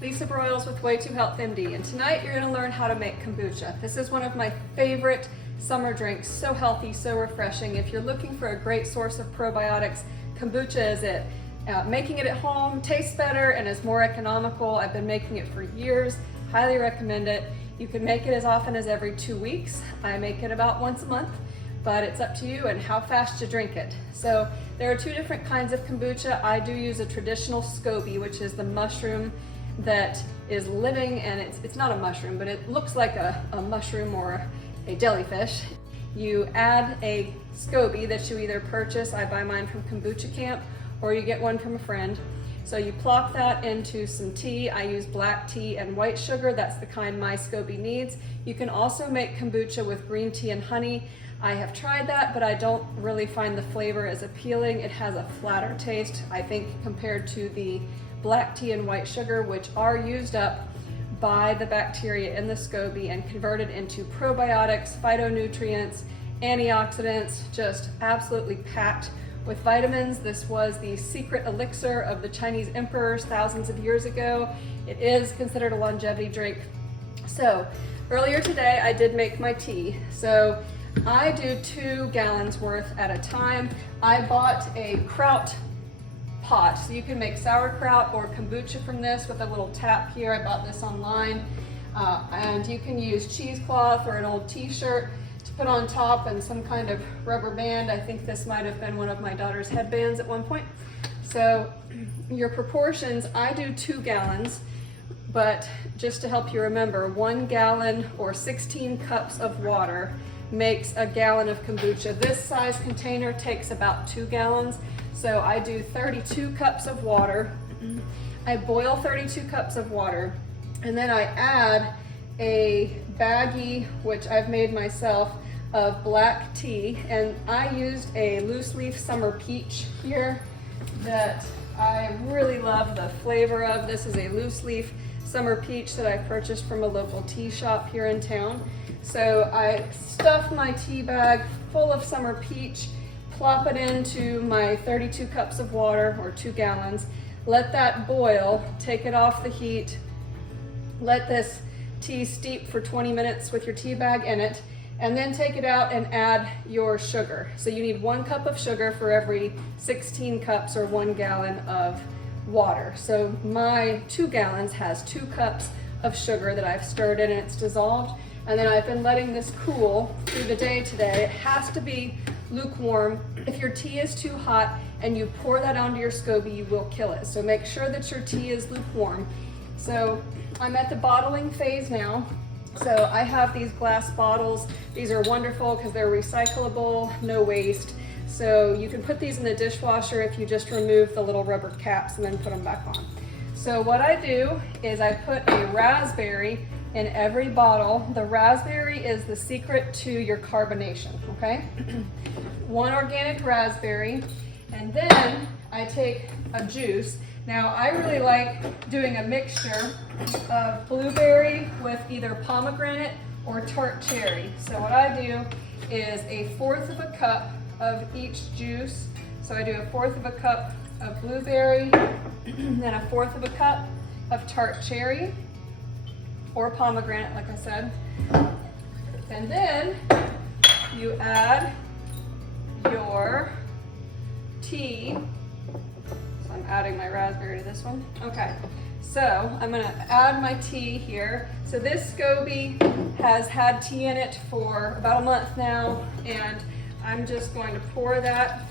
Lisa Broyles with Way Too Health MD, and tonight you're going to learn how to make kombucha. This is one of my favorite summer drinks, so healthy, so refreshing. If you're looking for a great source of probiotics, kombucha is it. Making it at home tastes better and is more economical. I've been making it for years, highly recommend it. You can make it as often as every 2 weeks. I make it about once a month, but it's up to you and how fast you drink it. So there are two different kinds of kombucha. I do use a traditional scoby, which is the mushroom that is living, and it's not a mushroom, but it looks like a mushroom or a jellyfish. You add a scoby that you either purchase, I buy mine from Kombucha Camp, or you get one from a friend. So you plop that into some tea. I use black tea and white sugar. That's the kind my scoby needs. You can also make kombucha with green tea and honey. I have tried that, but I don't really find the flavor as appealing. It has a flatter taste, I think, compared to the black tea and white sugar, which are used up by the bacteria in the scoby and converted into probiotics, phytonutrients, antioxidants, just absolutely packed with vitamins. This was the secret elixir of the Chinese emperors thousands of years ago. It is considered a longevity drink. So earlier today I did make my tea. So I do 2 gallons worth at a time. I bought a kraut pot, so you can make sauerkraut or kombucha from this with a little tap here. I bought this online. And you can use cheesecloth or an old t-shirt to put on top and some kind of rubber band. I think this might have been one of my daughter's headbands at one point. So your proportions, I do 2 gallons, but just to help you remember, 1 gallon or 16 cups of water makes a gallon of kombucha. This size container takes about 2 gallons. So I do 32 cups of water. I boil 32 cups of water, and then I add a baggie, which I've made myself, of black tea. And I used a loose leaf summer peach here that I really love the flavor of. This is a loose leaf summer peach that I purchased from a local tea shop here in town. So I stuff my tea bag full of summer peach, plop it into my 32 cups of water, or 2 gallons, let that boil, take it off the heat, let this tea steep for 20 minutes with your tea bag in it, and then take it out and add your sugar. So you need 1 cup of sugar for every 16 cups or 1 gallon of water. So my 2 gallons has 2 cups of sugar that I've stirred in and it's dissolved. And then I've been letting this cool through the day today. It has to be lukewarm. If your tea is too hot and you pour that onto your scoby, you will kill it. So make sure that your tea is lukewarm. So I'm at the bottling phase now. So I have these glass bottles. These are wonderful because they're recyclable, no waste. So you can put these in the dishwasher if you just remove the little rubber caps and then put them back on. So what I do is I put a raspberry in every bottle. The raspberry is the secret to your carbonation, okay? 1 organic raspberry, and then I take a juice. Now I really like doing a mixture of blueberry with either pomegranate or tart cherry. So what I do is 1/4 of a cup of each juice. So I do 1/4 of a cup of blueberry, then 1/4 of a cup of tart cherry, or pomegranate, like I said. And then you add your tea. So I'm adding my raspberry to this one. Okay, so I'm gonna add my tea here. So this scoby has had tea in it for about a month now, and I'm just going to pour that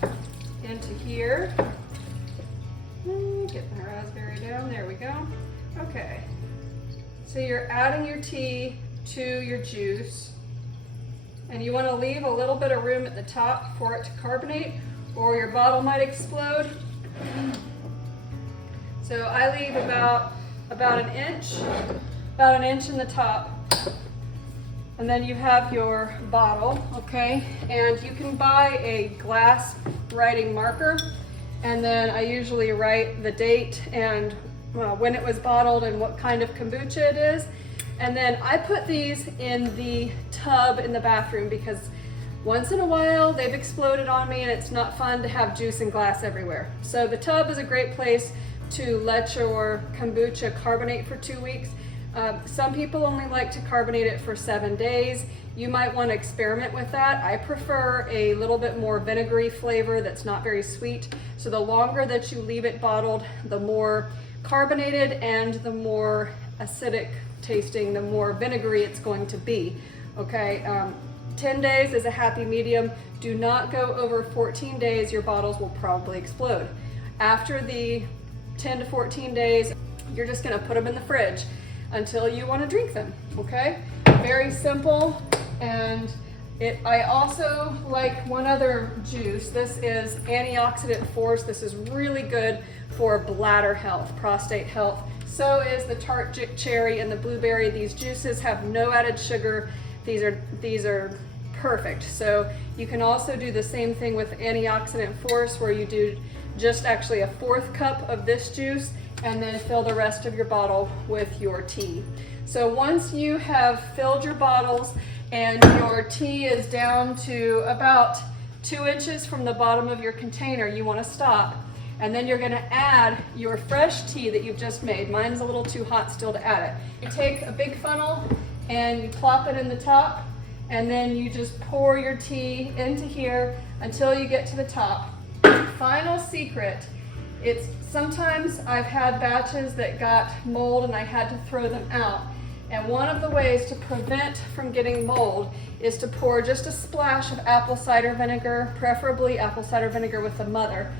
into here. Get my raspberry down, there we go. Okay. So you're adding your tea to your juice, and you want to leave a little bit of room at the top for it to carbonate, or your bottle might explode. So I leave about an inch in the top, and then you have your bottle, okay? And you can buy a glass writing marker, and then I usually write the date and when it was bottled and what kind of kombucha it is. And then I put these in the tub in the bathroom because once in a while they've exploded on me and it's not fun to have juice and glass everywhere. So the tub is a great place to let your kombucha carbonate for 2 weeks. Some people only like to carbonate it for 7 days. You might want to experiment with that. I prefer a little bit more vinegary flavor that's not very sweet. So the longer that you leave it bottled, the more carbonated and the more acidic tasting, the more vinegary it's going to be. Okay, 10 days is a happy medium. Do not go over 14 days, your bottles will probably explode. After the 10 to 14 days, you're just gonna put them in the fridge until you want to drink them, okay? Very simple. And I also like one other juice. This is antioxidant force. This is really good for bladder health, prostate health. So is the tart cherry and the blueberry. These juices have no added sugar. These are perfect. So you can also do the same thing with antioxidant force, where you do just actually a 1/4 cup of this juice and then fill the rest of your bottle with your tea. So once you have filled your bottles and your tea is down to about 2 inches from the bottom of your container, you want to stop. And then you're going to add your fresh tea that you've just made. Mine's a little too hot still to add it. You take a big funnel and you plop it in the top, and then you just pour your tea into here until you get to the top. Final secret, sometimes I've had batches that got mold and I had to throw them out. And one of the ways to prevent from getting mold is to pour just a splash of apple cider vinegar, preferably apple cider vinegar with the mother,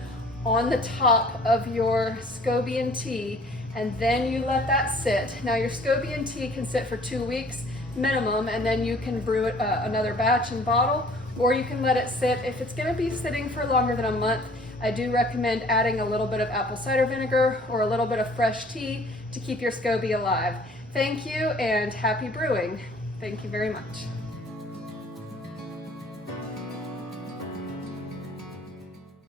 on the top of your scoby and tea, and then you let that sit. Now your scoby and tea can sit for 2 weeks minimum, and then you can brew it another batch and bottle, or you can let it sit. If it's gonna be sitting for longer than a month, I do recommend adding a little bit of apple cider vinegar or a little bit of fresh tea to keep your scoby alive. Thank you and happy brewing. Thank you very much.